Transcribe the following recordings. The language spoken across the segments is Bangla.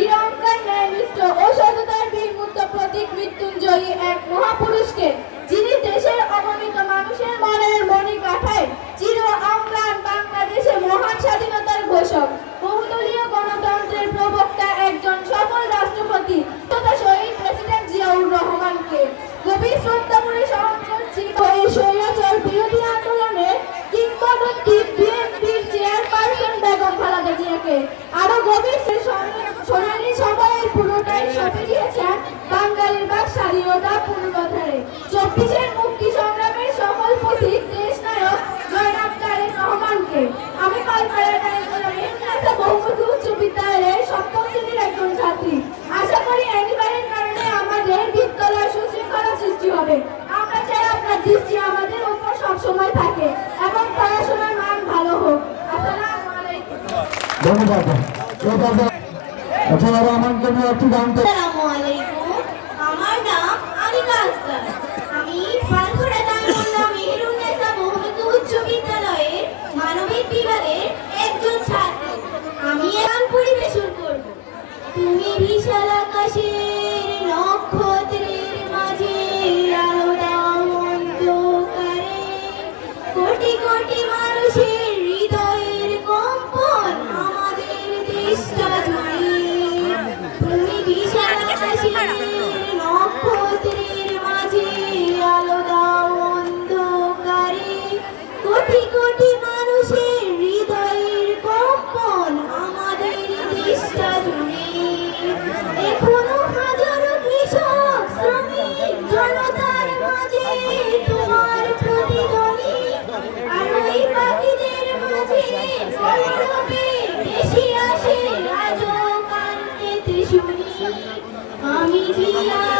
নিরঙ্কার ন্যায়নিষ্ঠ ও সততার বীর প্রতীক মৃত্যুঞ্জয়ী এক মহাপুরুষকে এখন আবার আমার জন্য একটু জানতে はい。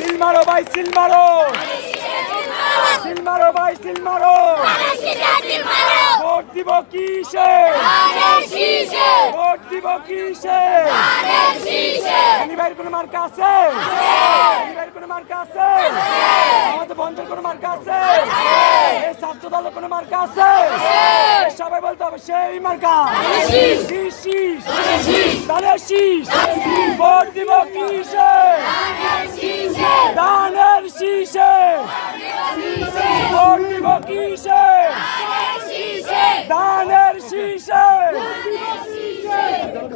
সিল মারো ভাই সিল মারো সিল মারো ভাই সিল মারো ভোট দিব কিসে ভোট দিব কিসে ভাই কোনো মার্কা আছে ইসলামের কোনো মার্কা আছে? আমাদের বন্ধের কোনো মার্কা আছে? এই ছাত্র দলের কোনো মার্কা আছে? সবাই বলতে হবে, সেই মার্কা। দানের শীষ। ভোট দিব কিসে? দানের শীষে। ভোট দিব কিসে?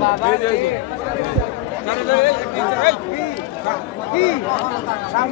বাবা